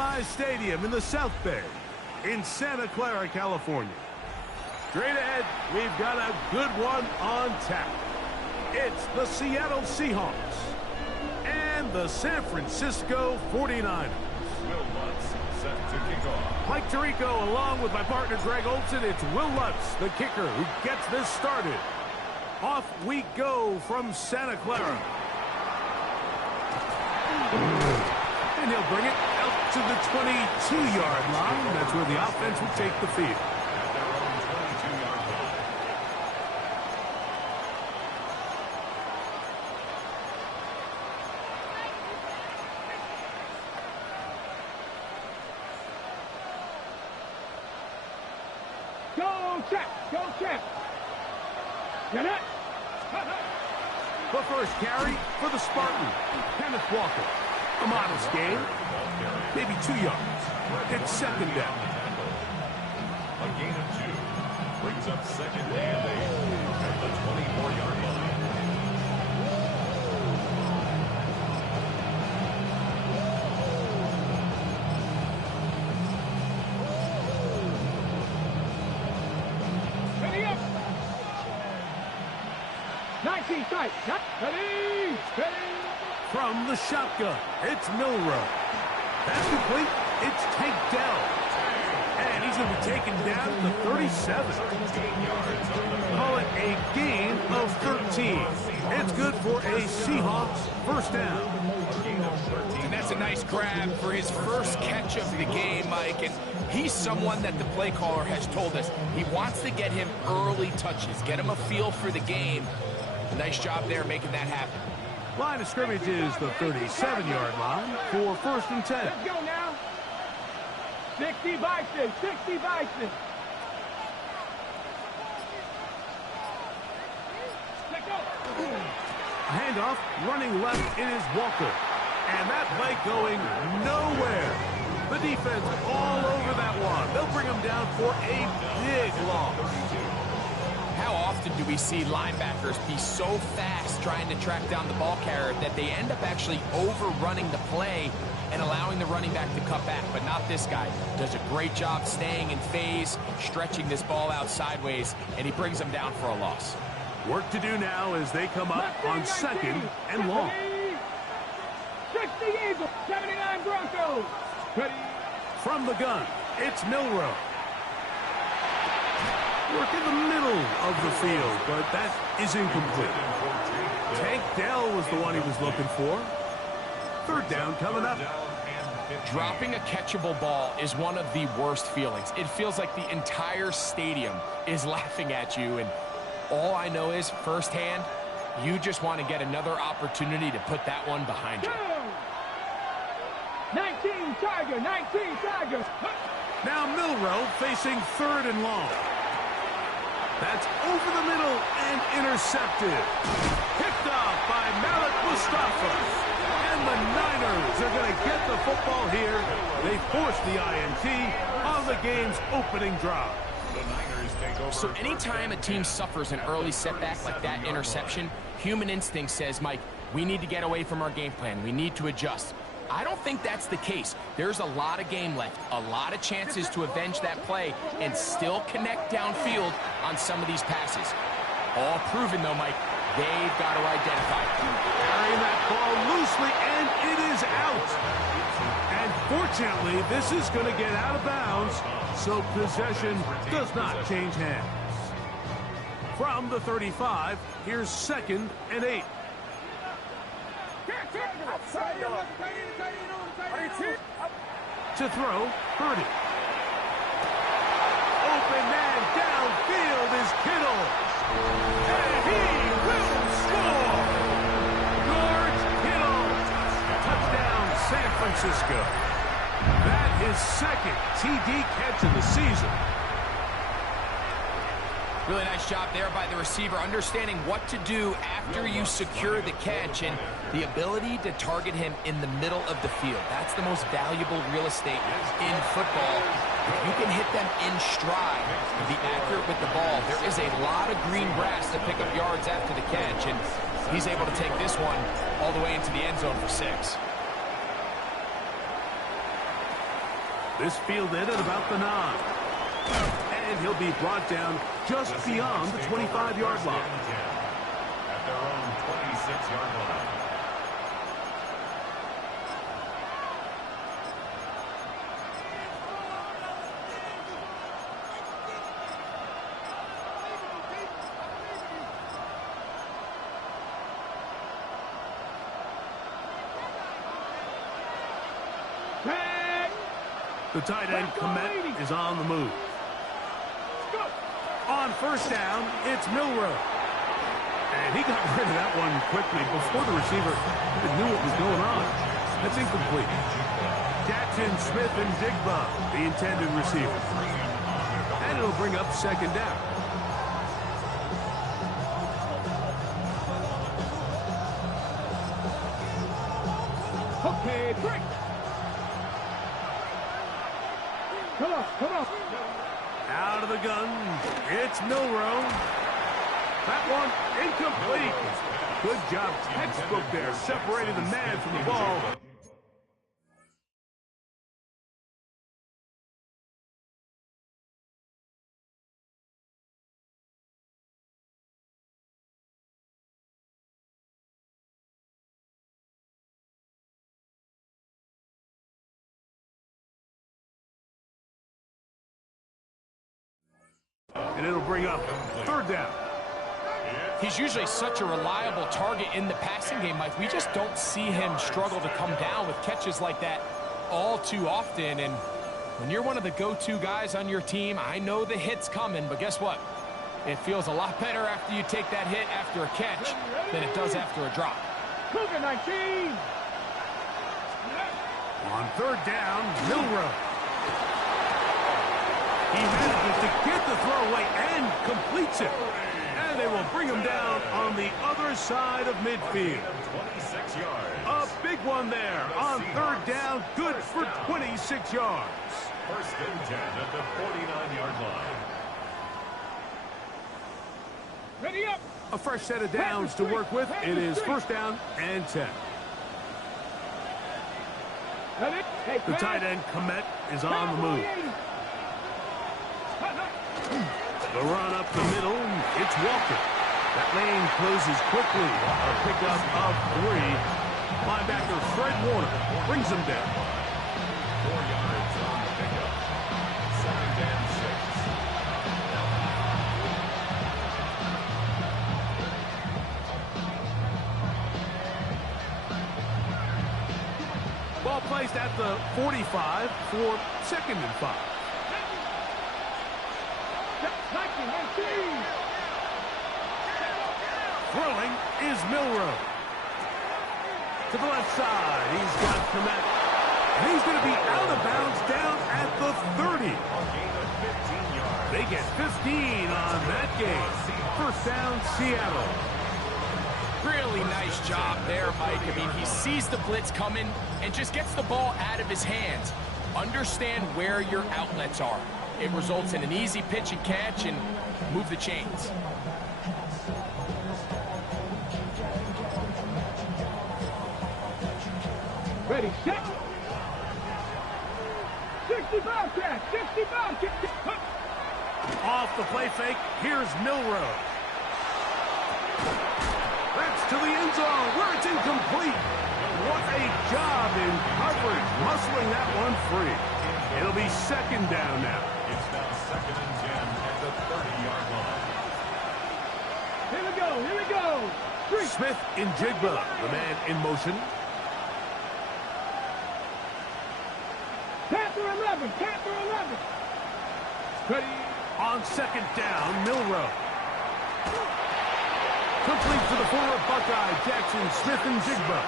SoFi Stadium in the South Bay in Santa Clara, California. Straight ahead, we've got a good one on tap. It's the Seattle Seahawks and the San Francisco 49ers. Will Lutz set to kick off. Mike Tirico along with my partner Greg Olson. It's Will Lutz, the kicker, who gets this started. Off we go from Santa Clara. And he'll bring it out to the 22-yard line. That's where the offense will take the field. At their own 22-yard line. Go check! Go check! Get it! The first carry for the Spartan, Kenneth Walker. A modest gain, maybe 2 yards. It's second down. A gain of 2 brings up second and 8 at the 24-yard line. Ready up! 19 tight. Ready! Ready! From the shotgun, it's Milrow. That's complete. It's Tank Dell. And he's going to be taken down to the 37. Call it a gain of 13. It's good for a Seahawks first down. And that's a nice grab for his first catch of the game, Mike. And he's someone that the play caller has told us he wants to get him early touches, get him a feel for the game. Nice job there making that happen. Line of scrimmage is the 37-yard line for first and 10. Let's go now! 60 Bison! 60 Bison! Let's go! A handoff, running left, it is Walker. And that play going nowhere. The defense all over that one. They'll bring him down for a big loss. How often do we see linebackers be so fast trying to track down the ball carrier that they end up actually overrunning the play and allowing the running back to cut back? But not this guy. Does a great job staying in phase, stretching this ball out sideways, and he brings them down for a loss. Work to do now as they come up on second and long. 60 Eagles, 79 Broncos. Ready? From the gun, it's Milrow. Work in the middle of the field, but that is incomplete. Tank Dell was the one he was looking for. Third down coming up. Dropping a catchable ball is one of the worst feelings. It feels like the entire stadium is laughing at you, and all I know is firsthand, you just want to get another opportunity to put that one behind you. 19 Tiger, 19 Tiger. Now Milrow facing third and long. That's over the middle and intercepted. Picked off by Malik Mustafa. And the Niners are going to get the football here. They forced the INT on the game's opening drive. The Niners take over. So anytime a team suffers an early setback like that interception, human instinct says, Mike, we need to get away from our game plan. We need to adjust. I don't think that's the case. There's a lot of game left, a lot of chances to avenge that play and still connect downfield on some of these passes. All proven, though, Mike, they've got to identify it. Carrying that ball loosely, and it is out. And fortunately, this is going to get out of bounds, so possession does not change hands. From the 35, here's second and 8. To throw, Purdy. Open man downfield is Kittle. And he will score. George Kittle. Touchdown, San Francisco. That is second TD catch of the season. Really nice job there by the receiver, understanding what to do after you secure the catch and the ability to target him in the middle of the field. That's the most valuable real estate in football. If you can hit them in stride and be accurate with the ball, there is a lot of green grass to pick up yards after the catch, and he's able to take this one all the way into the end zone for 6. This fielded at about the 9. And he'll be brought down just beyond the 25-yard line. At their own 26-yard line. The tight end, Komet, is on the move. On first down, it's Milrow. And he got rid of that one quickly before the receiver even knew what was going on. That's incomplete. Jackson, Smith, and Digba, the intended receiver. And it'll bring up second down. Okay, break. Come on, come on. Out of the gun, it's Milrow. That one incomplete. Good job, textbook there, separating the man from the ball. And it'll bring up third down. He's usually such a reliable target in the passing game, Mike. We just don't see him struggle to come down with catches like that all too often. And when you're one of the go-to guys on your team, I know the hit's coming, but guess what? It feels a lot better after you take that hit after a catch than it does after a drop. Cougar 19. On third down, Milrow. He manages to get the throw away and completes it. And they will bring him down on the other side of midfield. 26 yards. A big one there on third down. Good for 26 yards. First and 10 at the 49-yard line. Ready up. A fresh set of downs to work with. It is first down and 10. The tight end, Komet, is on the move. The run up the middle, it's Walker. That lane closes quickly. A pickup of 3. Linebacker Fred Warner brings him down. 4 yards on the pickup. Second and 6. Ball placed at the 45 for second and 5. Throwing is Milrow. To the left side, he's got Komet. And he's going to be out of bounds down at the 30. A gain of 15 yards. They get 15 on that game. First down, Seattle. Really nice job there, Mike. I mean, he sees the blitz coming and just gets the ball out of his hands. Understand where your outlets are. It results in an easy pitch and catch and move the chains. Ready, set. 65 catch, 65 catch. Off the play fake, here's Milrow. That's to the end zone where it's incomplete. What a job in coverage, muscling that one free. It'll be second down now. It's now second and 10 at the 30-yard line. Here we go, here we go. Smith in Jigba, the man in motion. Panther 11, Panther 11. Ready. On second down, Milrow. Complete to the former Buckeye, Jackson, Smith, and Jigba.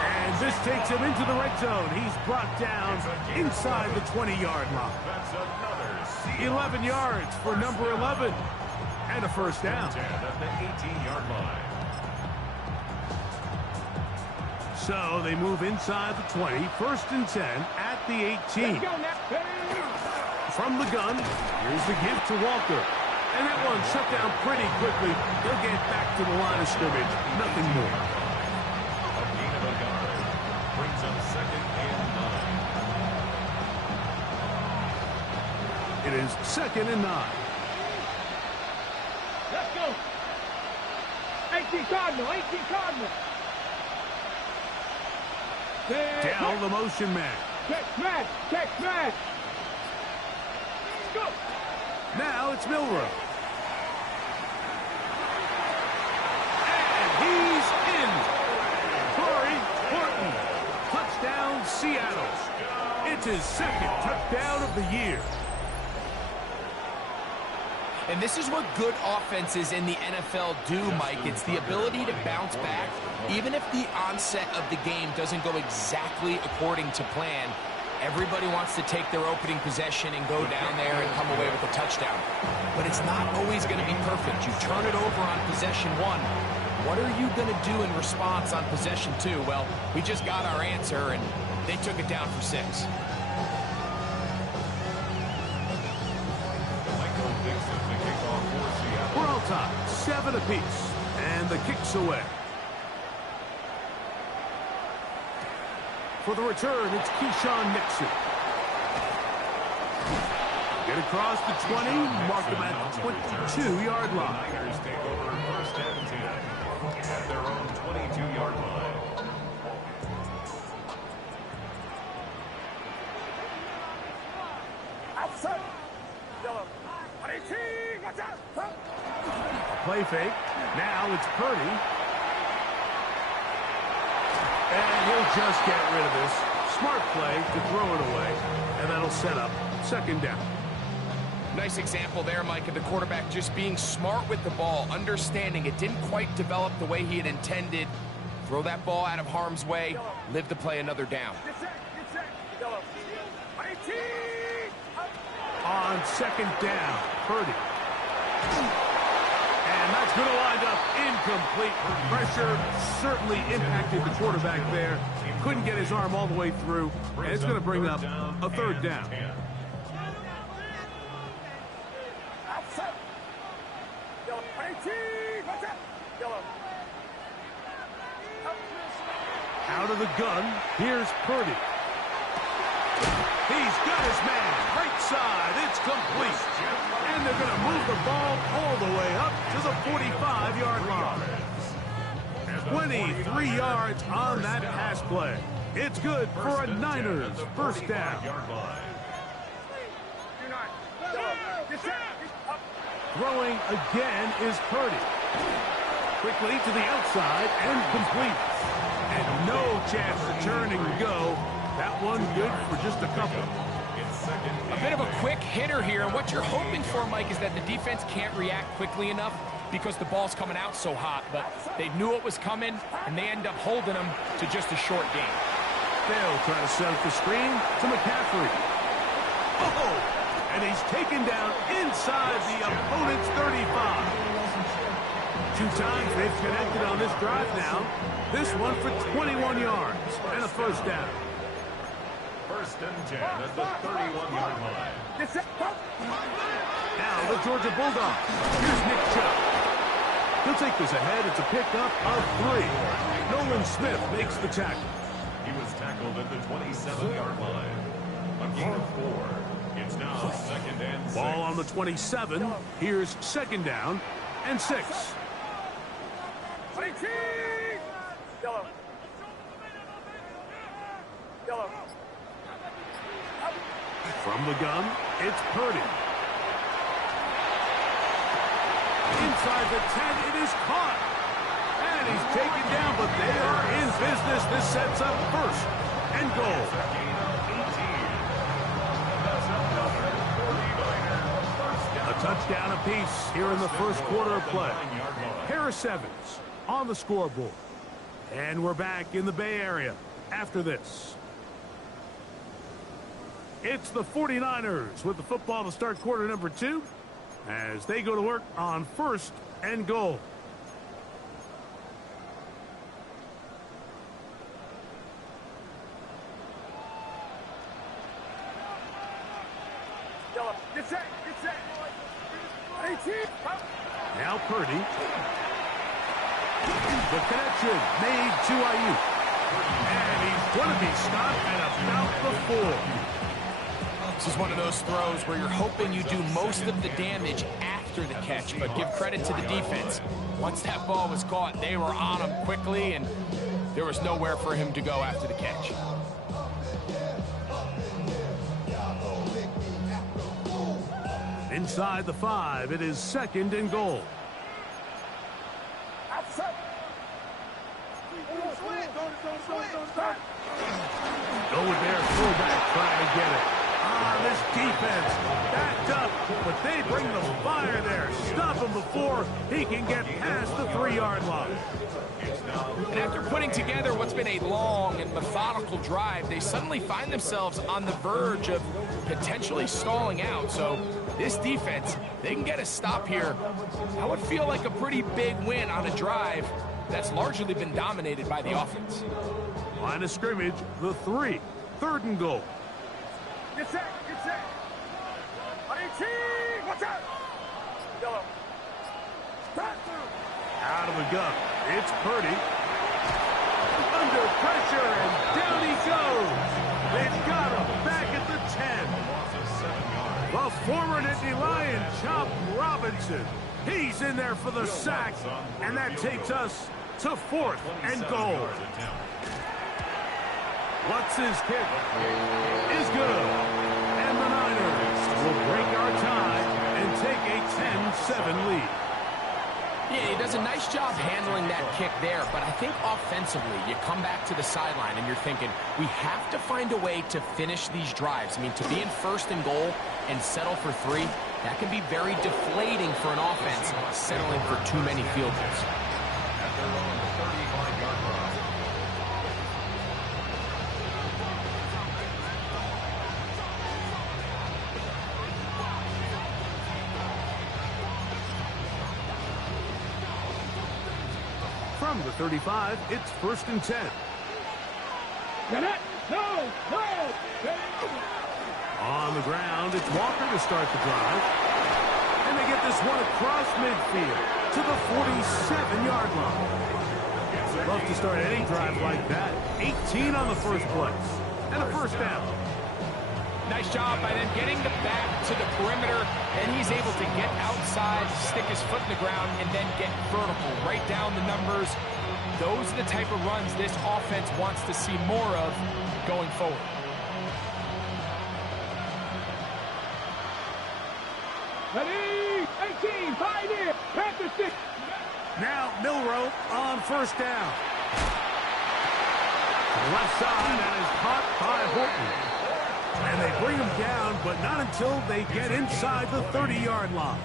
And this takes him into the red zone. He's brought down inside the 20-yard line. That's another 11 yards for number 11. And a first down. 10 at the 18-yard line. So they move inside the 20. First and 10 at the 18. From the gun, here's the give to Walker. And that one shut down pretty quickly. They'll get back to the line of scrimmage. Nothing more. A gain of a yard brings up second and 9. It is 2nd and 9. Let's go. 18 Cardinal, 18 Cardinal. Down the motion man. Check smash, check smash. Go. Now it's Milrow. And he's in. Corey Horton. Touchdown, Seattle. It's his 2nd touchdown of the year. And this is what good offenses in the NFL do, Mike. It's the ability to bounce back, even if the onset of the game doesn't go exactly according to plan. Everybody wants to take their opening possession and go down there and come away with a touchdown. But it's not always going to be perfect. You turn it over on possession 1. What are you going to do in response on possession 2? Well, we just got our answer, and they took it down for 6. We're all tied, 7 apiece, and the kick's away. For the return, it's Keyshawn Nixon. Get across the 20, mark him at the 22-yard line. Niners take over 1st and 10 at their own 22-yard line. Outside. Yellow. 18. Watch out. Play fake. Now it's Purdy. And he'll just get rid of this. Smart play to throw it away. And that'll set up 2nd down. Nice example there, Mike, of the quarterback just being smart with the ball, understanding it didn't quite develop the way he had intended. Throw that ball out of harm's way, live to play another down. Get set. Yellow. 18. On 2nd down, Purdy. And that's going to wind up incomplete. Pressure certainly impacted the quarterback there. Couldn't get his arm all the way through. And it's going to bring up a 3rd down. Outside. Yellow. 18. Watch out. Yellow. Out of the gun, here's Purdy. He's got his man. Right side. It's complete. And they're going to move the ball all the way up to the 45-yard line. 23 yards on that pass play. It's good for a Niners 1st down. Throwing again is Purdy. Quickly to the outside and complete. And no chance to turn and go. That one good for just a couple. A bit of a quick hitter here, and what you're hoping for, Mike, is that the defense can't react quickly enough because the ball's coming out so hot. But they knew it was coming, and they end up holding them to just a short gain. They'll try to set up the screen to McCaffrey. Oh! And he's taken down inside the opponent's 35. 2 times they've connected on this drive now. This one for 21 yards and a 1st down. 1st and 10 at the 31-yard line. Now the Georgia Bulldogs. Here's Nick Chubb. He'll take this ahead. It's a pickup of 3. Nolan Smith makes the tackle. He was tackled at the 27-yard line. A gain of 4. It's now 2nd and 6. Ball on the 27. Here's 2nd down and 6. 18. Yellow. Yellow. From the gun, it's Purdy. Inside the 10, it is caught. And he's taken down, but they are in business. This sets up 1st and goal. A touchdown apiece here in the 1st quarter of play. Harris Evans on the scoreboard. And we're back in the Bay Area after this. It's the 49ers with the football to start quarter number 2 as they go to work on 1st and goal. Get set. Get set. 18. Now Purdy. The connection made to Ayuk. And he's going to be stopped at about the 4. This is one of those throws where you're hoping you do most of the damage after the catch, but give credit to the defense. Once that ball was caught, they were on him quickly, and there was nowhere for him to go after the catch. Inside the 5, it is 2nd and goal. Go with their fullback trying to get it. This defense backed up, but they bring the fire there. Stop him before he can get past the 3-yard line. And after putting together what's been a long and methodical drive, they suddenly find themselves on the verge of potentially stalling out. So this defense, they can get a stop here. That would feel like a pretty big win on a drive that's largely been dominated by the offense. Line of scrimmage, the 3, 3rd and goal. Get set, get set. Watch out. Yellow. Out of the gun, it's Purdy. Under pressure, and down he goes. They've got him back at the 10. The former Nittany Lion, Chop Robinson. He's in there for the sack, and that takes us to 4th and goal. What's his kick? Is good. And the Niners will break our tie and take a 10-7 lead. Yeah, he does a nice job handling that kick there, but I think offensively, you come back to the sideline and you're thinking, we have to find a way to finish these drives. I mean, to be in 1st and goal and settle for 3, that can be very deflating for an offense settling for too many field goals. At their own 35-yard line. From the 35, it's 1st and 10. Get it. No. On the ground, it's Walker to start the drive. And they get this one across midfield to the 47-yard line. Love to start any drive like that. 18 on the first play. And a 1st down. Nice job by them getting the back to the perimeter. Then he's able to get outside, stick his foot in the ground, and then get vertical. Right down the numbers. Those are the type of runs this offense wants to see more of going forward. Ready? 18, pioneer. Panther 6. Now Milroe on 1st down. Left side, and is caught by Horton. And they bring him down, but not until they get inside the 30-yard line.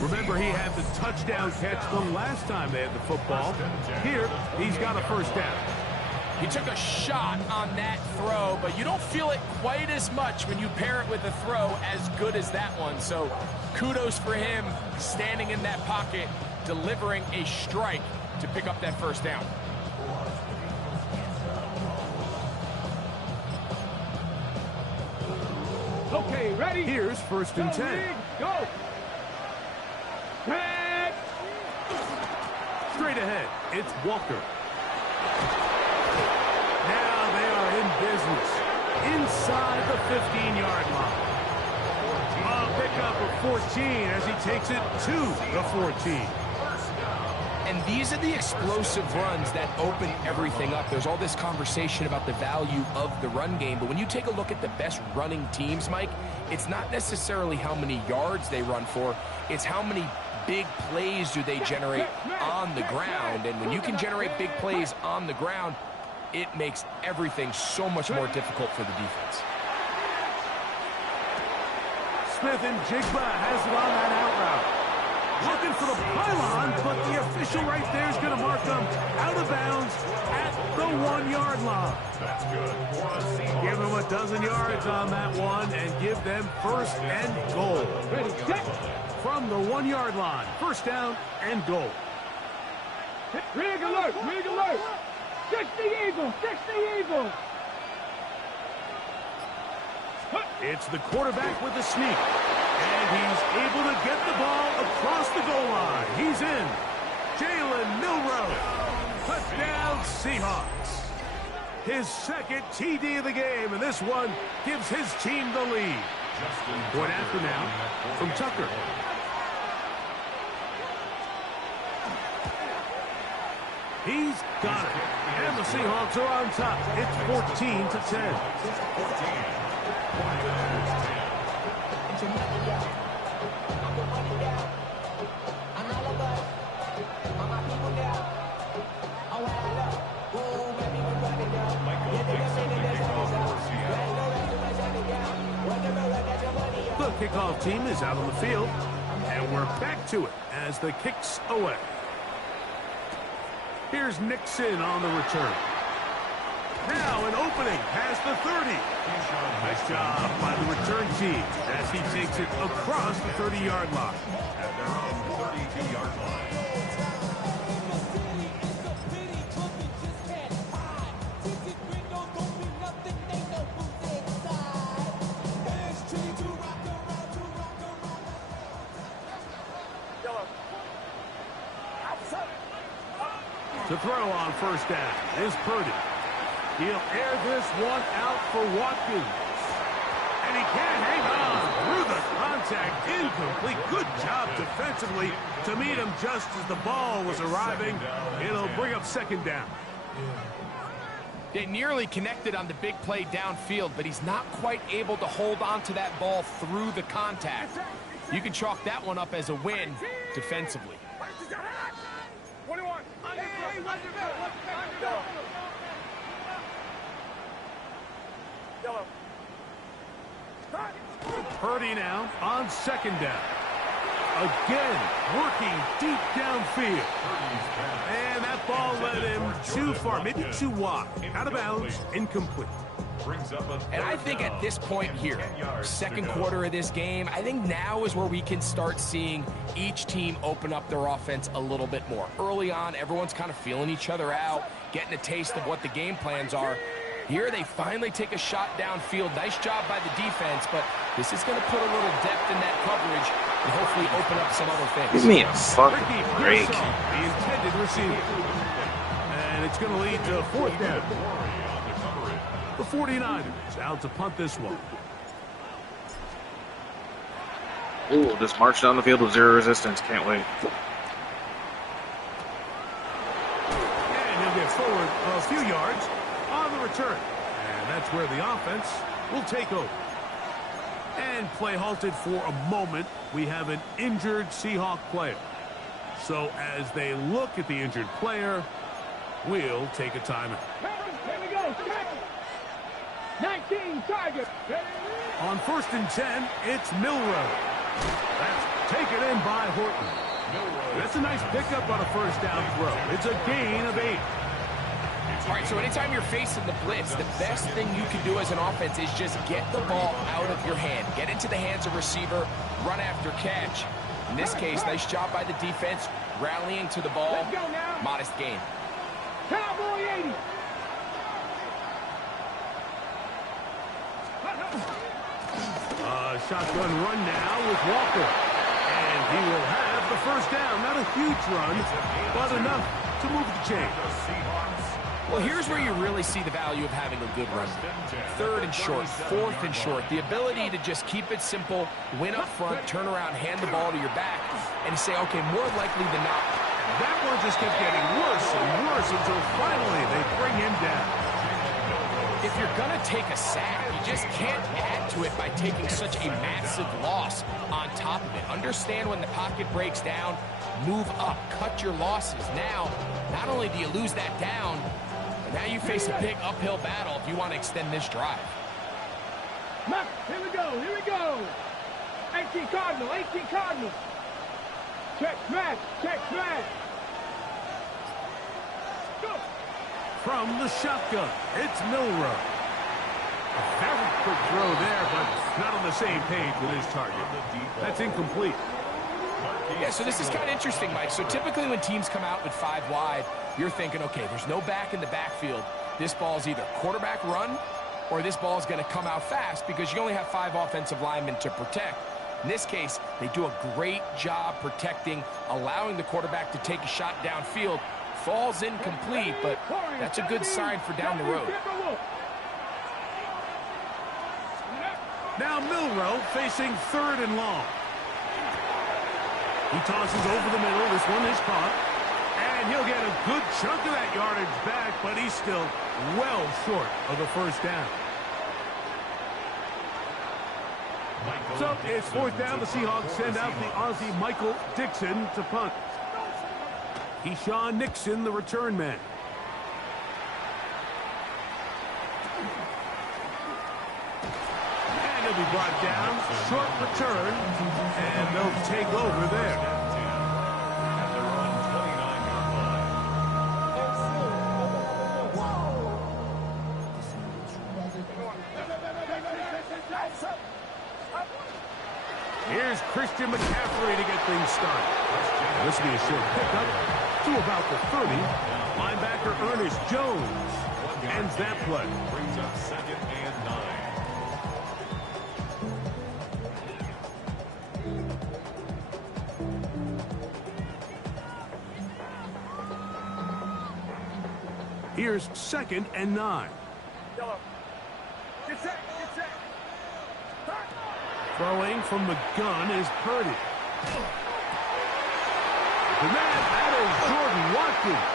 Remember, he had the touchdown catch the last time they had the football. Here, he's got a 1st down. He took a shot on that throw, but you don't feel it quite as much when you pair it with a throw as good as that one. So kudos for him standing in that pocket, delivering a strike to pick up that 1st down. Okay, ready? Here's 1st and 10. Go. Head. Straight ahead, it's Walker. Now they are in business inside the 15-yard line. A pickup of 14 as he takes it to the 14. And these are the explosive runs that open everything up. There's all this conversation about the value of the run game, but when you take a look at the best running teams, Mike, it's not necessarily how many yards they run for, it's how many big plays do they generate on the ground. And when you can generate big plays on the ground, it makes everything so much more difficult for the defense. Smith and Jigba has it on that out route. Looking for the pylon, but the official right there is going to mark them out of bounds at the 1-yard line. That's good. Give them a dozen yards on that one and give them 1st and goal. Ready, set. From the 1-yard line, 1st down and goal. Rig alert, rig alert. 60 Eagles, 60 Eagles. It's the quarterback with the sneak. And he's able to get the ball across the goal line. He's in. Jalen Milroe. Touchdown, Seahawks. his second TD of the game, and this one gives his team the lead. Point after now from Tucker. He's got it. And the Seahawks are on top. It's 14-10. The kickoff team is out on the field, and we're back to it as the kick's away. Here's Nixon on the return. Now an opening past the 30. Nice job by the return team as he takes it across the 30-yard line. At their own 32-yard line. To throw on first down is Purdy. He'll air this one out for Watkins. And he can't hang on through the contact. Incomplete. Good job defensively to meet him just as the ball was arriving. It'll bring up second down. They nearly connected on the big play downfield, but he's not quite able to hold on to that ball through the contact. You can chalk that one up as a win defensively. 21. Yellow. Purdy now on second down. Again, working deep downfield. And that ball led him too far, maybe too wide. Out of bounds, incomplete. And I think at this point here, second quarter of this game, I think now is where we can start seeing each team open up their offense a little bit more. Early on, everyone's kind of feeling each other out, getting a taste of what the game plans are. Here they finally take a shot downfield. Nice job by the defense, but this is going to put a little depth in that coverage and hopefully open up some other things. Give me a fucking break. The intended receiver. And it's going to lead to fourth down. The 49ers out to punt this one. Ooh, just march down the field with zero resistance. Can't wait. And he'll get forward a few yards on the return. And that's where the offense will take over. And play halted for a moment. We have an injured Seahawk player. So as they look at the injured player, we'll take a timeout. Here we go. 19 target. On 1st and 10, it's Milrow. That's taken in by Horton. That's a nice pickup on a first down throw. It's a gain of 8. All right, so anytime you're facing the blitz, the best thing you can do as an offense is just get the ball out of your hand. Get into the hands of receiver, run after catch. In this case, nice job by the defense, rallying to the ball. Modest gain. Cowboy 80. Shotgun run now with Walker. And he will have the first down. Not a huge run, but enough to move the chain. Well, here's where you really see the value of having a good run. 3rd and short, 4th and short. The ability to just keep it simple, win up front, turn around, hand the ball to your back, and say, okay, more likely than not. That one just kept getting worse and worse until finally they bring him down. If you're going to take a sack, you just can't add to it by taking such a massive loss on top of it. Understand when the pocket breaks down, move up, cut your losses. Now, not only do you lose that down, but now you face a big uphill battle if you want to extend this drive. Here we go. Here we go. 18 Cardinal. 18 Cardinal. Check smash. Check smash. Go. From the shotgun, it's Milrow. A very quick throw there, but not on the same page with his target. That's incomplete. Yeah, so this is kind of interesting, Mike. So typically when teams come out with 5 wide, you're thinking, okay, there's no back in the backfield. This ball's either quarterback run or this ball's going to come out fast because you only have 5 offensive linemen to protect. In this case, they do a great job protecting, allowing the quarterback to take a shot downfield, Falls incomplete, but that's a good sign for down the road. Now Milrow facing 3rd and long. He tosses over the middle. This one is caught. And he'll get a good chunk of that yardage back, but he's still well short of the first down. So it's 4th down. The Seahawks send out the Aussie Michael Dixon to punt. Keyshawn Nixon, the return man. And he'll be brought down. Short return. And they'll take over there. Here's Christian McCaffrey to get things started. This will be a short pickup to about the 30. Linebacker Ernest Jones ends that play. Brings up 2nd and 9. Here's 2nd and 9. Get set, get set. Throwing from the gun is Purdy. The man, that is Jordan Watkins.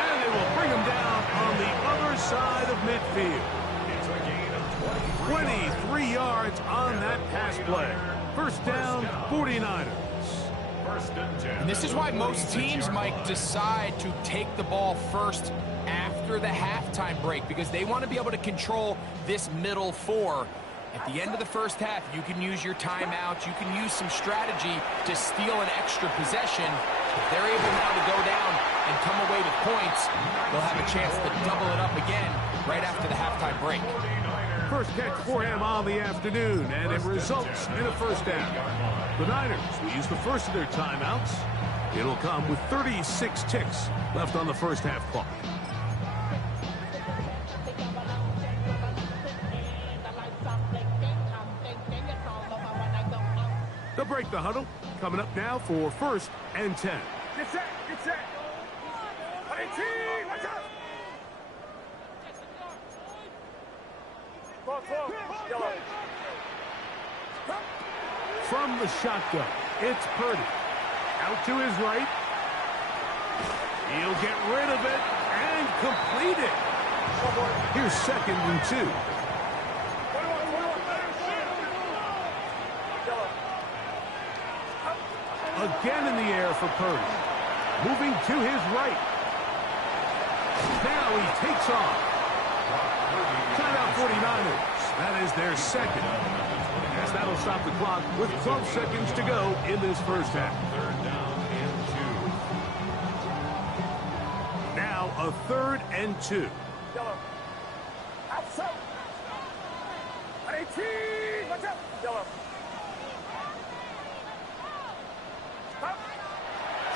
And they will bring him down on the other side of midfield. It's a gain of 23 yards on that pass play. First down, 49ers. 1st and 10. And this is why most teams might decide to take the ball first after the halftime break, because they want to be able to control this middle 4. At the end of the first half, you can use your timeout. You can use some strategy to steal an extra possession. If they're able now to go down and come away with points, they'll have a chance to double it up again right after the halftime break. First catch for him on the afternoon, and it results in a first down. The Niners will use the first of their timeouts. It'll come with 36 ticks left on the first half clock. They'll break the huddle. Coming up now for 1st and 10. Get set, get set. 18, watch out. From the shotgun, it's Purdy. Out to his right. He'll get rid of it and complete it. Here's 2nd and 2. Again in the air for Purdy. Moving to his right. Now he takes off. Timeout 49ers. That is their 2nd. As that'll stop the clock with 12 seconds to go in this first half. 3rd down and 2. Now a 3rd and 2. Outside. 18, watch out. Yellow.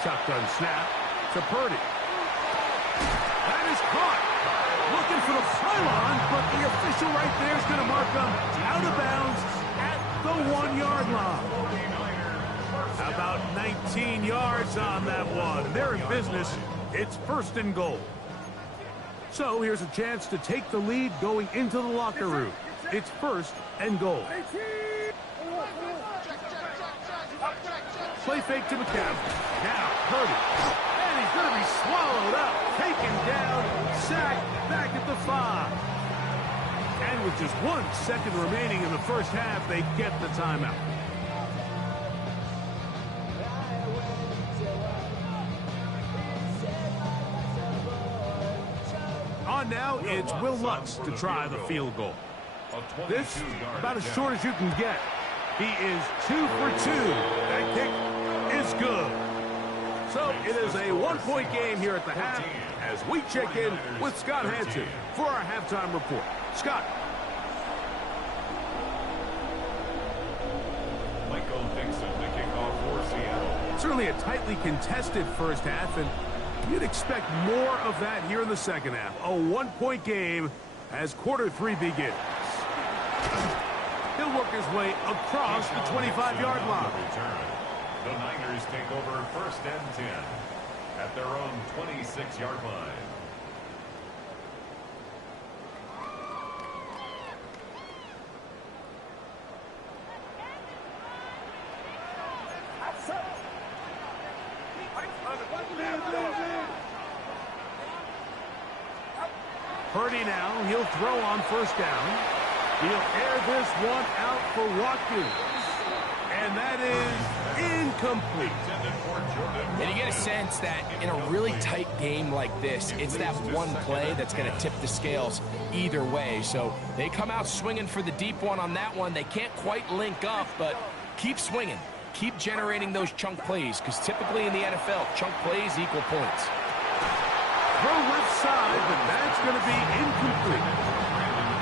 Shotgun snap to Purdy. That is caught. Looking for the pylon, but the official right there is going to mark them out of bounds at the 1-yard line. About 19 yards on that one. They're in business. It's 1st and goal. So here's a chance to take the lead going into the locker room. It's 1st and goal. Play fake to McCaffrey. Now Purdy. And he's going to be swallowed up. Taken down. Sacked back at the 5. And with just 1 second remaining in the first half, they get the timeout. On now, it's Will Lutz to try the field goal. This, about as short as you can get. He is 2 for 2. That kick is good. So it is a 1-point game here at the half as we check in with Scott Hansen for our halftime report. Scott. Michael Dixon, the kickoff for Seattle. Certainly a tightly contested first half, and you'd expect more of that here in the second half. A 1-point game as quarter 3 begins. He'll work his way across the 25-yard line. The Niners take over 1st and 10. at their own 26-yard line. Purdy now, he'll throw on first down. He'll air this one out for Watkins. And that is incomplete. And you get a sense that in a really tight game like this, it's that one play that's going to tip the scales either way. So they come out swinging for the deep one on that one. They can't quite link up, but keep swinging. Keep generating those chunk plays, because typically in the NFL, chunk plays equal points. Throw left side, but that's going to be incomplete.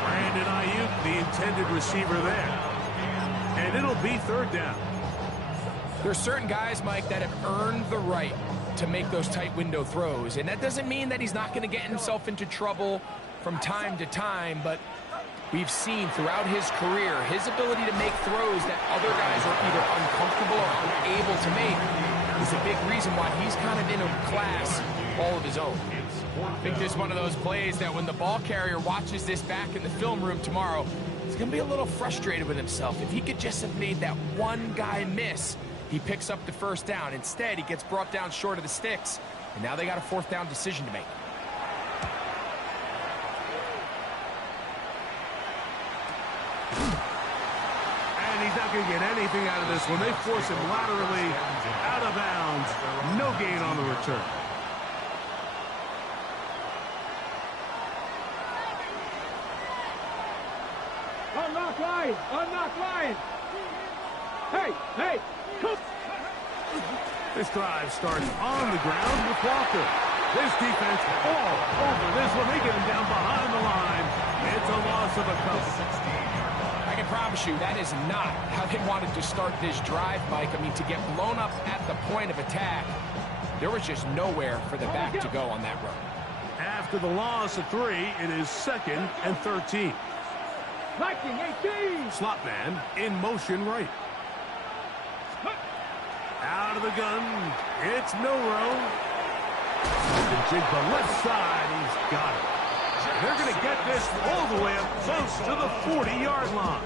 Brandon Ayuk, the intended receiver there. And it'll be third down. There's certain guys, Mike, that have earned the right to make those tight window throws. And that doesn't mean that he's not going to get himself into trouble from time to time, but we've seen throughout his career his ability to make throws that other guys are either uncomfortable or unable to make is a big reason why he's kind of in a class all of his own. I think this is one of those plays that when the ball carrier watches this back in the film room tomorrow, he's going to be a little frustrated with himself. If he could just have made that one guy miss, he picks up the first down. Instead, he gets brought down short of the sticks, and now they got a fourth down decision to make. And he's not going to get anything out of this one. They force him laterally out of bounds. No gain on the return. Unlock line! Unlock line! Hey! Hey! Come! This drive starts on the ground with Walker. This defense all over this one. They get him down behind the line. It's a loss of a couple. I can promise you that is not how they wanted to start this drive, Mike. I mean, to get blown up at the point of attack, there was just nowhere for the back to go on that run. After the loss of 3, it is 2nd and 13. Liking 18! Slot man in motion right. Out of the gun, it's Milrow. And jig the left side, he's got it. They're going to get this all the way up close to the 40-yard line.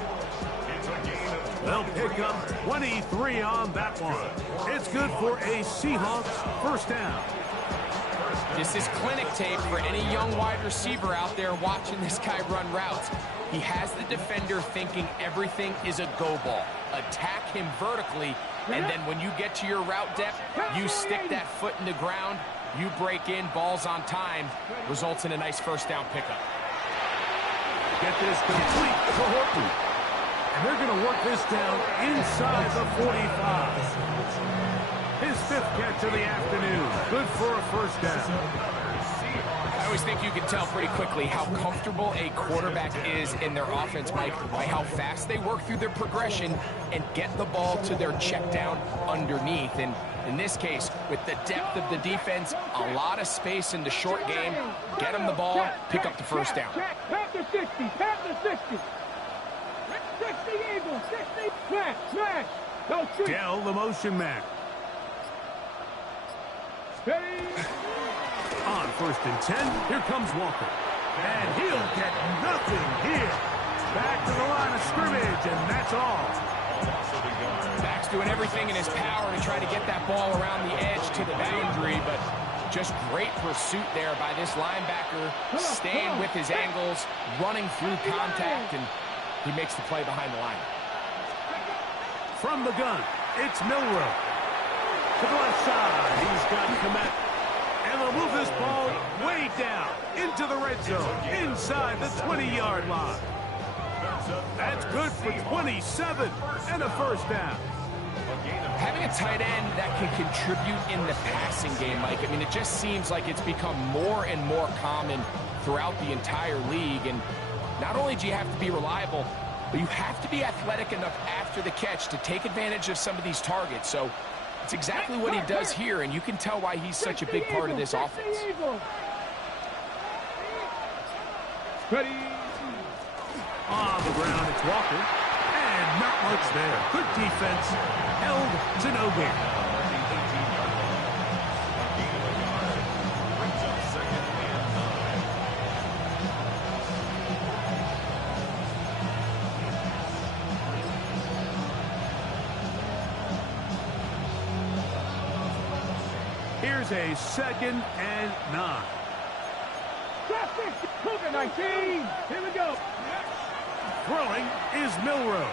They'll pick up 23 on that one. It's good for a Seahawks first down. This is clinic tape for any young wide receiver out there watching this guy run routes. He has the defender thinking everything is a go ball. Attack him vertically, and then when you get to your route depth, you stick that foot in the ground, you break in, balls on time, results in a nice first down pickup. Get this complete to Horton. And they're going to work this down inside the 45. His 5th catch of the afternoon. Good for a first down. I always think you can tell pretty quickly how comfortable a quarterback is in their offense, Mike, by how fast they work through their progression and get the ball to their check down underneath. And in this case, with the depth of the defense, a lot of space in the short game, get them the ball, pick up the first down. Pat the 60, pat the 60. 60 Eagles, 60, smash, smash. No street. Dell, the motion man. Steady. On 1st and 10, here comes Walker. And he'll get nothing here. Back to the line of scrimmage, and that's all. Back's doing everything in his power to try to get that ball around the edge to the boundary, but just great pursuit there by this linebacker, staying with his angles, running through contact, and he makes the play behind the line. From the gun, it's Milrow. To the left side, he's got Komet. And they'll move this ball way down into the red zone, inside the 20-yard line. That's good for 27 and a first down. Having a tight end that can contribute in the passing game, Mike, I mean, it just seems like it's become more and more common throughout the entire league. And not only do you have to be reliable, but you have to be athletic enough after the catch to take advantage of some of these targets. So it's exactly what he does here, and you can tell why he's such a big part of this offense. Ready. On the ground, it's Walker. And not much there. Good defense. Held to no gain. Here's a 2nd and 9. Move it, 19. Here we go. Throwing is Milrow.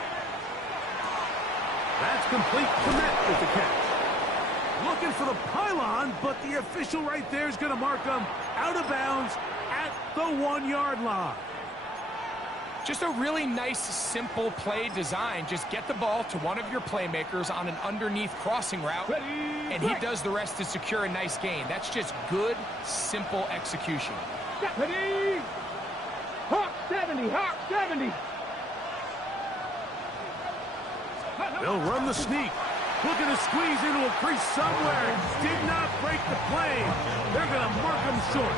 That's complete. Komet with the catch. Looking for the pylon, but the official right there is going to mark him out of bounds at the 1-yard line. Just a really nice, simple play design. Just get the ball to one of your playmakers on an underneath crossing route, and he does the rest to secure a nice gain. That's just good, simple execution. Ready? Hawk 70, Hawk 70. They'll run the sneak. Looking to squeeze into a crease somewhere. Did not break the plane. They're going to mark him short.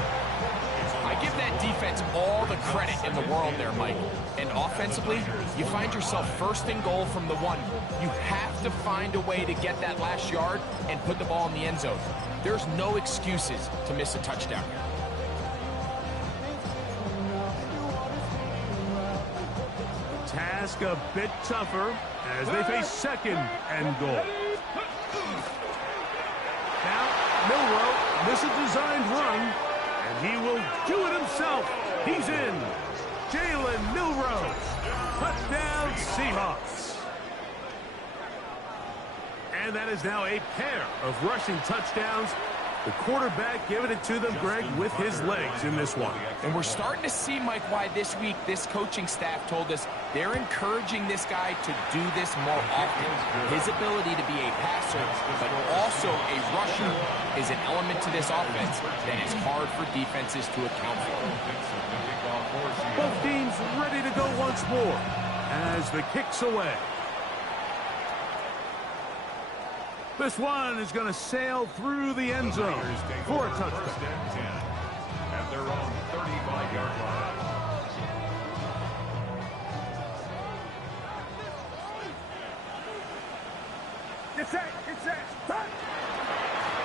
I give that defense all the credit in the world there, Mike. And offensively, you find yourself first and goal from the 1. You have to find a way to get that last yard and put the ball in the end zone. There's no excuses to miss a touchdown here. Task a bit tougher as they face 2nd and goal. Now, Milrow, this is a designed run, and he will do it himself. He's in. Jalen Milrow. Touchdown, Seahawks. And that is now a pair of rushing touchdowns. The quarterback giving it to them, Greg, with his legs in this one. And we're starting to see, Mike, why this week this coaching staff told us they're encouraging this guy to do this more often. His ability to be a passer, but also a rusher, is an element to this offense that is hard for defenses to account for. Both teams ready to go once more as the kick's away. This one is going to sail through the end zone for a touchdown. At their own 35-yard line. It's set.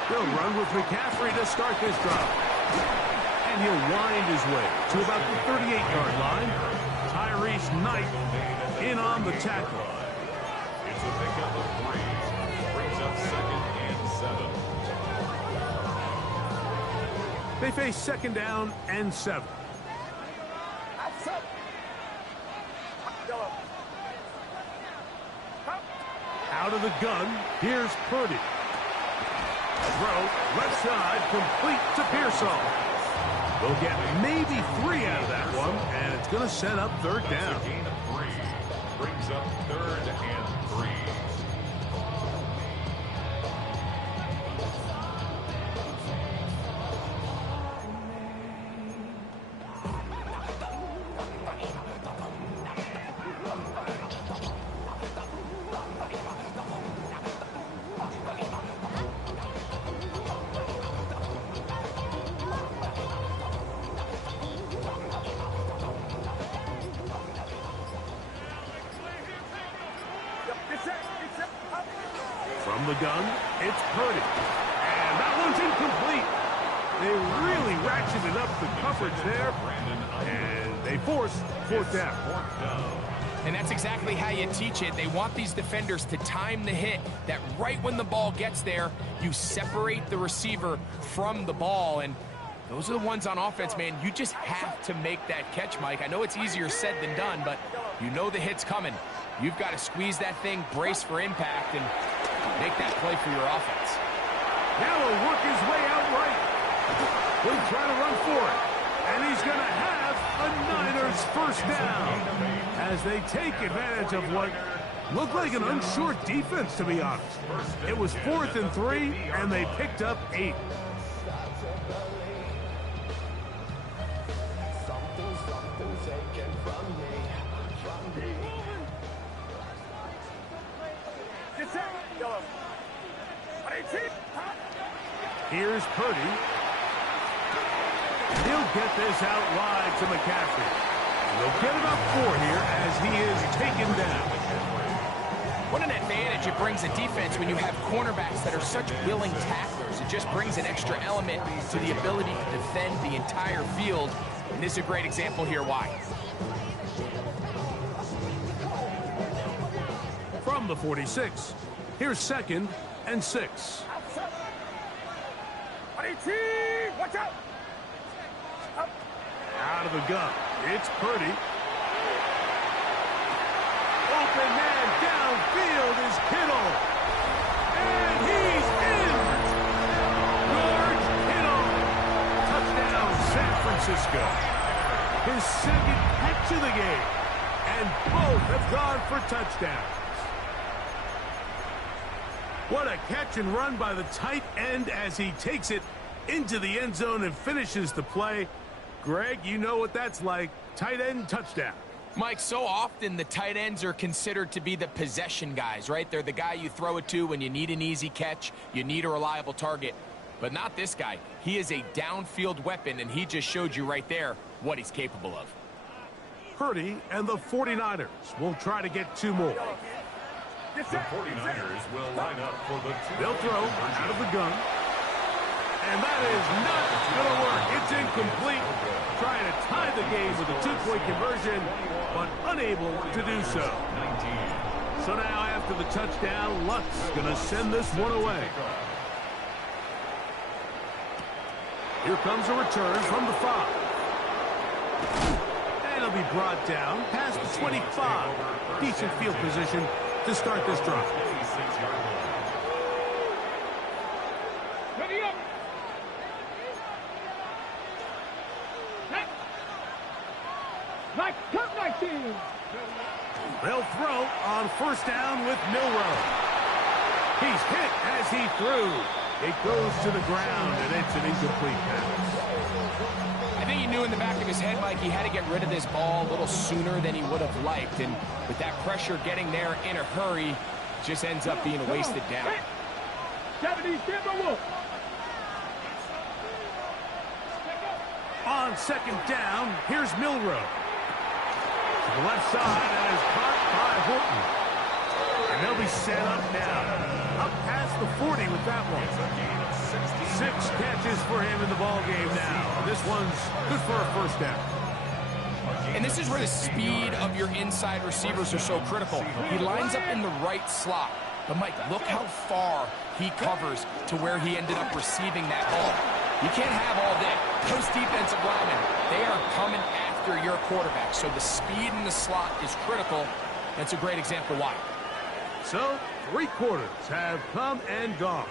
They'll run with McCaffrey to start this drive. And he'll wind his way to about the 38-yard line. Tyrese Knight in on the tackle. It's a pickup of 3. Brings up 2nd and 7. They face 2nd down and 7. Out of the gun, here's Purdy. Throw, left side, complete to Pearsall. They'll get maybe 3 out of that one, and it's going to set up 3rd down. It's a gain of 3. Brings up 3rd and 3. From the gun, it's Purdy. And that one's incomplete. They really ratcheted up the coverage there, and they force 4th down. And that's exactly how you teach it. They want these defenders to time the hit, that right when the ball gets there, you separate the receiver from the ball. And those are the ones on offense, man. You just have to make that catch, Mike. I know it's easier said than done, but you know the hit's coming. You've got to squeeze that thing, brace for impact, and make that play for your offense. Now he'll work his way out right. He'll try to run for it. And he's going to have a Niners 1st down as they take advantage of what looked like an unsure defense, to be honest. It was 4th and 3, and they picked up 8. Here's Purdy. He'll get this out wide to McCaffrey. They'll get about 4 here as he is taken down. What an advantage it brings a defense when you have cornerbacks that are such willing tacklers. It just brings an extra element to the ability to defend the entire field. And this is a great example here why. From the 46, here's 2nd and 6. Watch out! Out of the gun. It's Purdy. Open man downfield is Kittle. And he's in. George Kittle. Touchdown, San Francisco. His second catch of the game. And both have gone for touchdowns. What a catch and run by the tight end as he takes it into the end zone and finishes the play. Greg, you know what that's like. Tight end touchdown. Mike, so often the tight ends are considered to be the possession guys, right? They're the guy you throw it to when you need an easy catch, you need a reliable target. But not this guy. He is a downfield weapon, and he just showed you right there what he's capable of. Purdy and the 49ers will try to get two more. The 49ers will line up for the two. They'll throw out of the gun. And that is not going to work. It's incomplete. Trying to tie the game with a two-point conversion, but unable to do so. So now after the touchdown, Luck's going to send this one away. Here comes a return from the 5. And it'll be brought down past the 25. Decent field position to start this drive. Ready up! Like, come like this! They'll throw on first down with Milroe. He's hit as he threw. It goes to the ground, and it's an incomplete pass. I think he knew in the back of his head, Mike, he had to get rid of this ball a little sooner than he would have liked. And with that pressure getting there in a hurry, just ends up being a wasted down. 70, stand by one. On second down, here's Milroe. To the left side, and is caught by Horton. And they'll be set up now. Up past the 40 with that one. 6 catches for him in the ball game now. This one's good for a first down. And this is where the speed of your inside receivers are so critical. He lines up in the right slot. But, Mike, look how far he covers to where he ended up receiving that ball. You can't have all that. Those defensive linemen, they are coming after your quarterback. So the speed in the slot is critical. That's a great example why. So, 3 quarters have come and gone.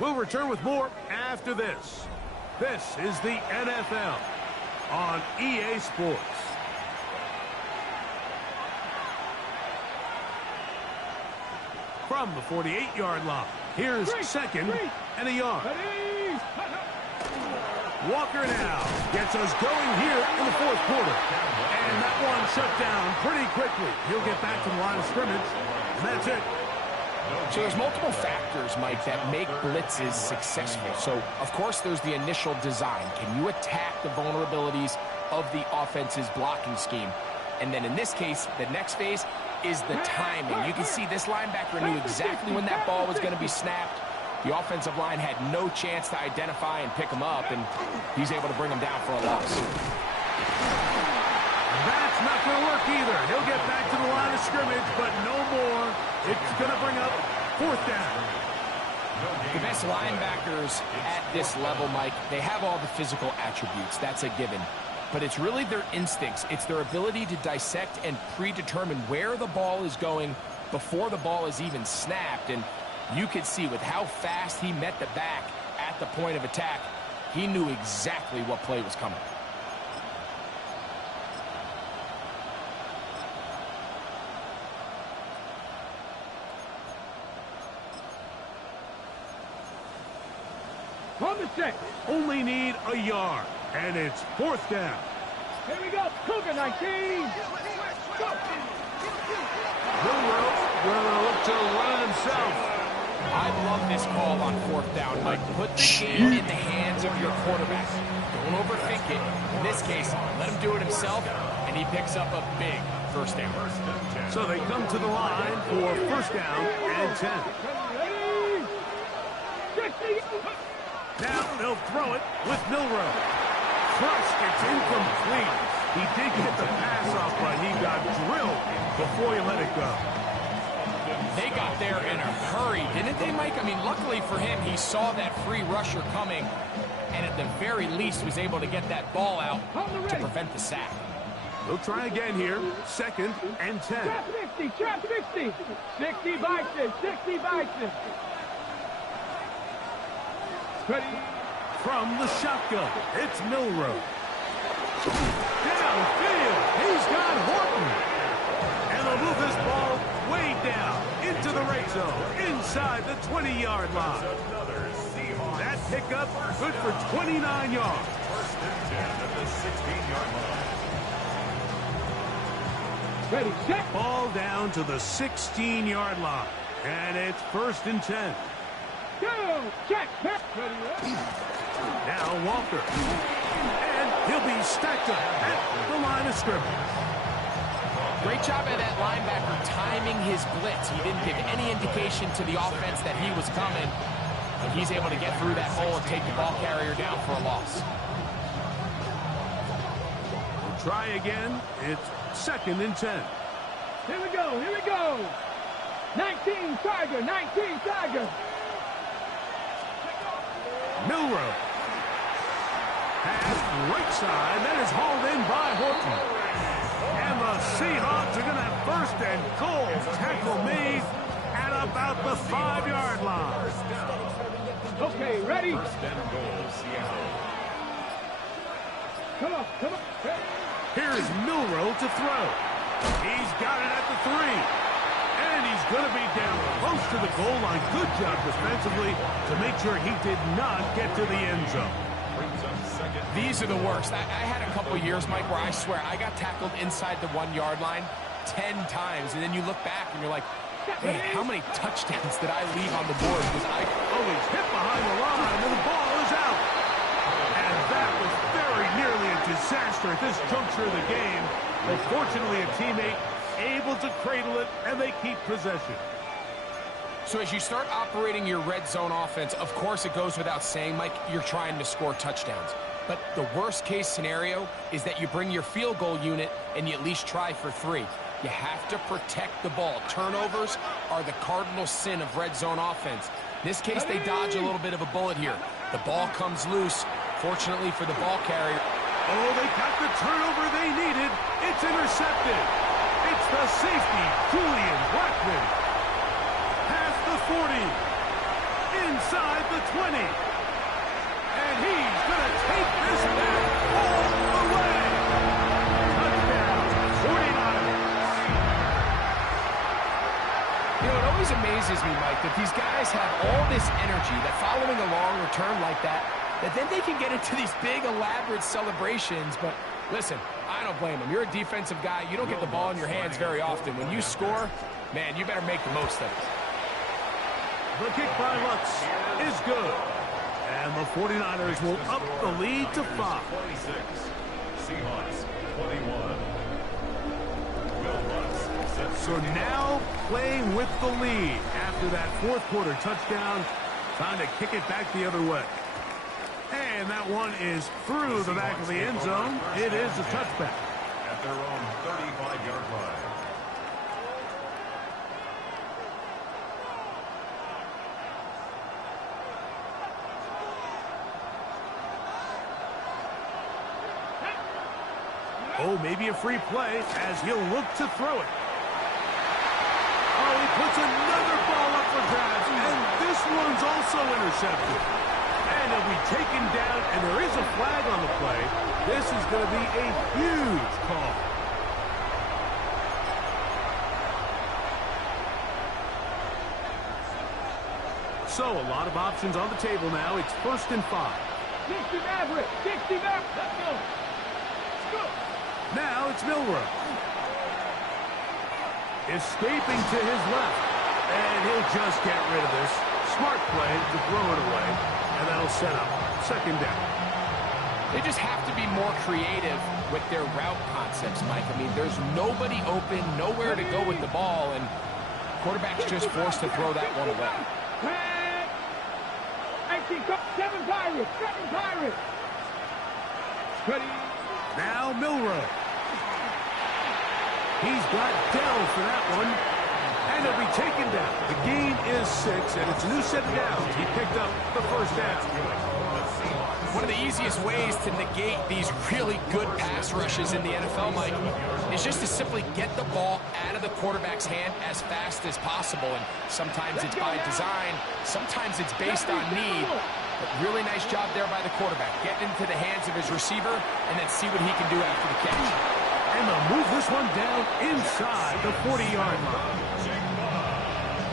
We'll return with more after this. This is the NFL on EA Sports. From the 48-yard line, here's second and a yard. Walker now gets us going here in the 4th quarter. And that one shut down pretty quickly. He'll get back to the line of scrimmage, and that's it. So there's multiple factors, Mike, that make blitzes successful. So, of course, there's the initial design. Can you attack the vulnerabilities of the offense's blocking scheme? And then in this case, the next phase is the timing. You can see this linebacker knew exactly when that ball was going to be snapped. The offensive line had no chance to identify and pick him up, and he's able to bring him down for a loss. That's not going to work either. He'll get back to the line of scrimmage, but no more. It's going to bring up 4th down. The best linebackers at this level, Mike, they have all the physical attributes. That's a given. But it's really their instincts. It's their ability to dissect and predetermine where the ball is going before the ball is even snapped. And you could see with how fast he met the back at the point of attack, he knew exactly what play was coming. On the set. Only need a yard, and it's 4th down. Here we go. Cougar 19. Go. Milroe will look to run himself. I love this call on 4th down, Mike. Put the game in the hands of your quarterback. Don't overthink it. In this case, let him do it himself, and he picks up a big first down. So they come to the line for 1st down and 10. Now they'll throw it with Milroe. Crushed, it's incomplete. He did get the pass off, but he got drilled before he let it go. They got there in a hurry, didn't they, Mike? I mean, luckily for him, he saw that free rusher coming, and at the very least was able to get that ball out to prevent the sack. They'll try again here. 2nd and 10. Trap 60, trap 60. 60 Bison, 60 Bison. Ready? From the shotgun, it's Milrow. Downfield, he's got Horton. And they'll move this ball way down into the red zone, inside the 20-yard line. That pickup good for 29 yards. First and 10 at the 16-yard line. Ready, set. Ball down to the 16-yard line. And it's 1st and 10. Go, check, ready. Now Walker. And he'll be stacked up at the line of scrimmage. Great job by that linebacker timing his blitz. He didn't give any indication to the offense that he was coming. And he's able to get through that hole and take the ball carrier down for a loss. We'll try again. It's 2nd and 10. Here we go, here we go. 19 Tiger, 19 Tiger. Milrow. Pass right side. That is hauled in by Horton. And the Seahawks are going to have 1st and goal. Tackle made at about the 5-yard line. Okay, ready? 1st and goal, Seattle. Come on, come on. Here's Milrow to throw. He's got it at the 3. And he's going to be down close to the goal line. Good job defensively to make sure he did not get to the end zone. These are the worst. I had a couple years, Mike, where I swear I got tackled inside the 1-yard line 10 times. And then you look back and you're like, man, how many touchdowns did I leave on the board? Because I always hit behind the line and the ball is out. And that was very nearly a disaster at this juncture of the game. But fortunately, a teammate able to cradle it, and they keep possession. So as you start operating your red zone offense, of course it goes without saying, Mike, you're trying to score touchdowns. But the worst case scenario is that you bring your field goal unit and you at least try for 3. You have to protect the ball. Turnovers are the cardinal sin of red zone offense. In this case, they dodge a little bit of a bullet here. The ball comes loose, fortunately for the ball carrier. Oh, they got the turnover they needed. It's intercepted. It's the safety, Julian Blackman. Past the 40. Inside the 20. And he's going to take this back all the way. Touchdown, 49ers. You know, it always amazes me, Mike, that these guys have all this energy, that following a long return like that then they can get into these big, elaborate celebrations. But listen, I don't blame them. You're a defensive guy. You don't get the ball in your hands very often. When you score, man, you better make the most of it. The kick by Lutz is good. And the 49ers will up the lead to 5. 26. Seahawks 21. Will Lutz. So now playing with the lead after that fourth quarter touchdown. Time to kick it back the other way. And that one is through the back of the end zone. It is a touchback. At their own 35-yard line. Oh, maybe a free play as he'll look to throw it. Oh, he puts another ball up for grabs, and this one's also intercepted. And he'll be taken down, and there is a flag on the play. This is going to be a huge call. So a lot of options on the table now. It's 1st and 5. 60 Maverick, 60 Maverick, let's go. Let's go. Now it's Milrow. Escaping to his left. And he'll just get rid of this. Smart play to throw it away. And that'll set up 2nd down. They just have to be more creative with their route concepts, Mike. I mean, there's nobody open, nowhere to go with the ball, and quarterback's just forced to throw that one away. 7 Pirates, 7 Pirates. Ready. Now Milrow. He's got Dell for that one. And he'll be taken down. The gain is 6, and it's a new set of downs. He picked up the first down. One of the easiest ways to negate these really good pass rushes in the NFL, Mike, is just to simply get the ball out of the quarterback's hand as fast as possible. And sometimes it's by design, sometimes it's based on need. But really nice job there by the quarterback. Get into the hands of his receiver and then see what he can do after the catch. And they'll move this one down inside the 40-yard line.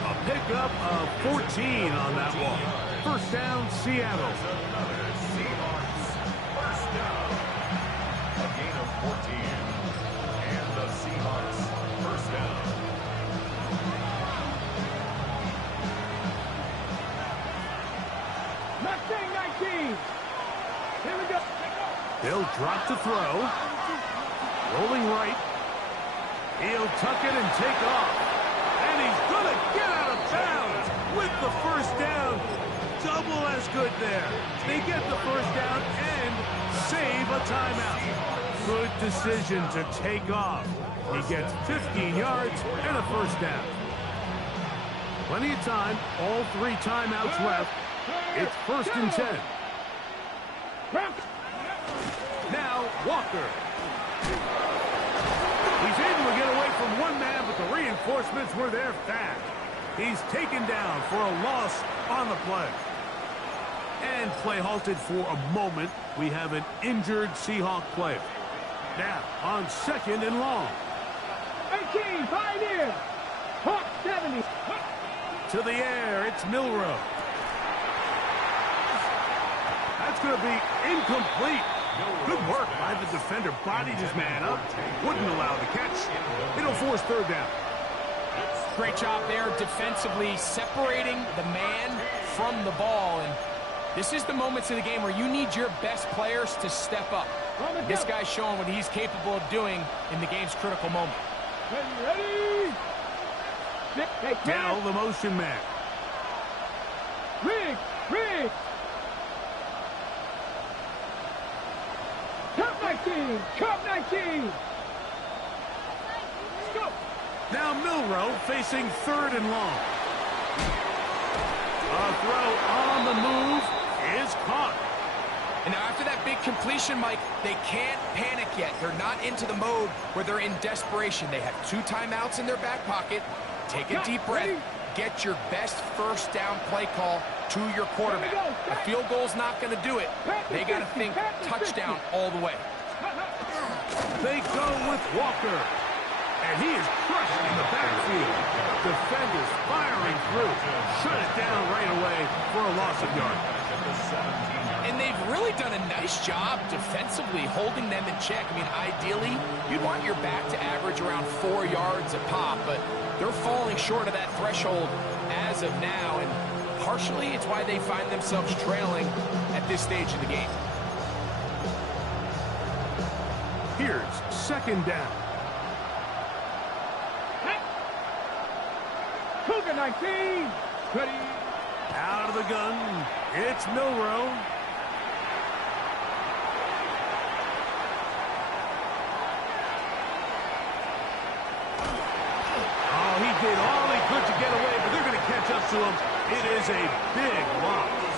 A pickup of 14 on that one. First down, Seattle. Seahawks, first down. A gain of 14. And the Seahawks, first down. Mustang 19. Here we go. They'll drop to throw. Rolling right. He'll tuck it and take off. And he's going to get out of bounds with the first down. Double as good there. They get the first down and save a timeout. Good decision to take off. He gets 15 yards and a first down. Plenty of time. All 3 timeouts left. It's first and 10. Now Walker. He's able to get away from one man, but the reinforcements were there fast. He's taken down for a loss on the play. And play halted for a moment. We have an injured Seahawk player. Now, on second and long. 18, Pioneer. Hawk 70. To the air, it's Milrow. That's going to be incomplete. Good work by the defender. Bodied his man up. Wouldn't allow the catch. It'll force third down. Great job there defensively, separating the man from the ball. And this is the moments of the game where you need your best players to step up. This guy's showing what he's capable of doing in the game's critical moment. Ready? Now the motion man. Rig. Cup 19. Cup 19. Let's go. Now Milrow facing third and long. A throw on the move is caught. And now after that big completion, Mike, they can't panic yet. They're not into the mode where they're in desperation. They have 2 timeouts in their back pocket. Take a deep breath. Get your best first down play call to your quarterback. A field goal's not going to do it. They got to think touchdown all the way. They go with Walker. And he is crushed in the backfield. Defenders firing through. Shut it down right away for a loss of yard. And they've really done a nice job defensively holding them in check. I mean, ideally, you'd want your back to average around 4 yards a pop, but they're falling short of that threshold as of now, and partially it's why they find themselves trailing at this stage of the game. Here's second down. Cougar 19. Ready. Out of the gun, it's Milrow. Oh, he did all he could to get away, but they're going to catch up to him. It is a big loss.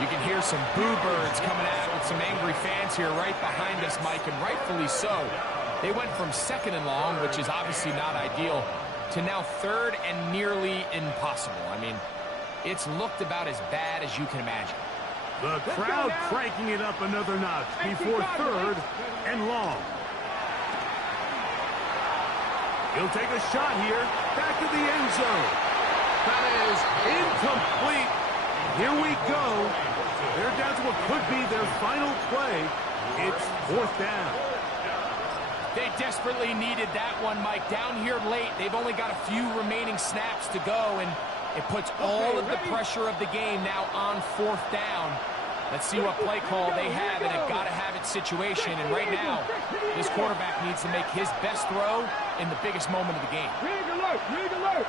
You can hear some boo birds coming out with some angry fans here right behind us, Mike, and rightfully so. They went from second and long, which is obviously not ideal, to now third and nearly impossible. I mean, it's looked about as bad as you can imagine. The crowd cranking it up another notch before third and long. He'll take a shot here, back to the end zone. That is incomplete. Here we go. They're down to what could be their final play. It's fourth down. They desperately needed that one, Mike. Down here late, they've only got a few remaining snaps to go, and it puts all of the pressure of the game now on fourth down. Let's see what play call they have in a gotta-have-it situation. And right now, this quarterback needs to make his best throw in the biggest moment of the game. Rig alert.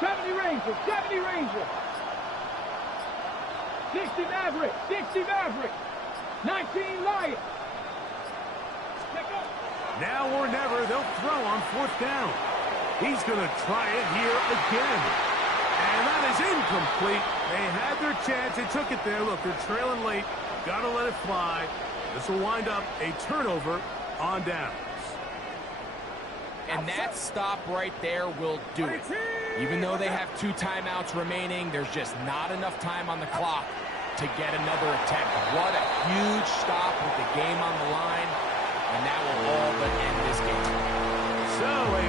70 Ranger. 60 Maverick. 19 Lion. Now or never, they'll throw on 4th down. He's going to try it here again. And that is incomplete. They had their chance. They took it there. Look, they're trailing late. Got to let it fly. This will wind up a turnover on downs. And that stop right there will do it. Even though they have 2 timeouts remaining, there's just not enough time on the clock to get another attempt. What a huge stop with the game on the line. And that will all but end this game. So,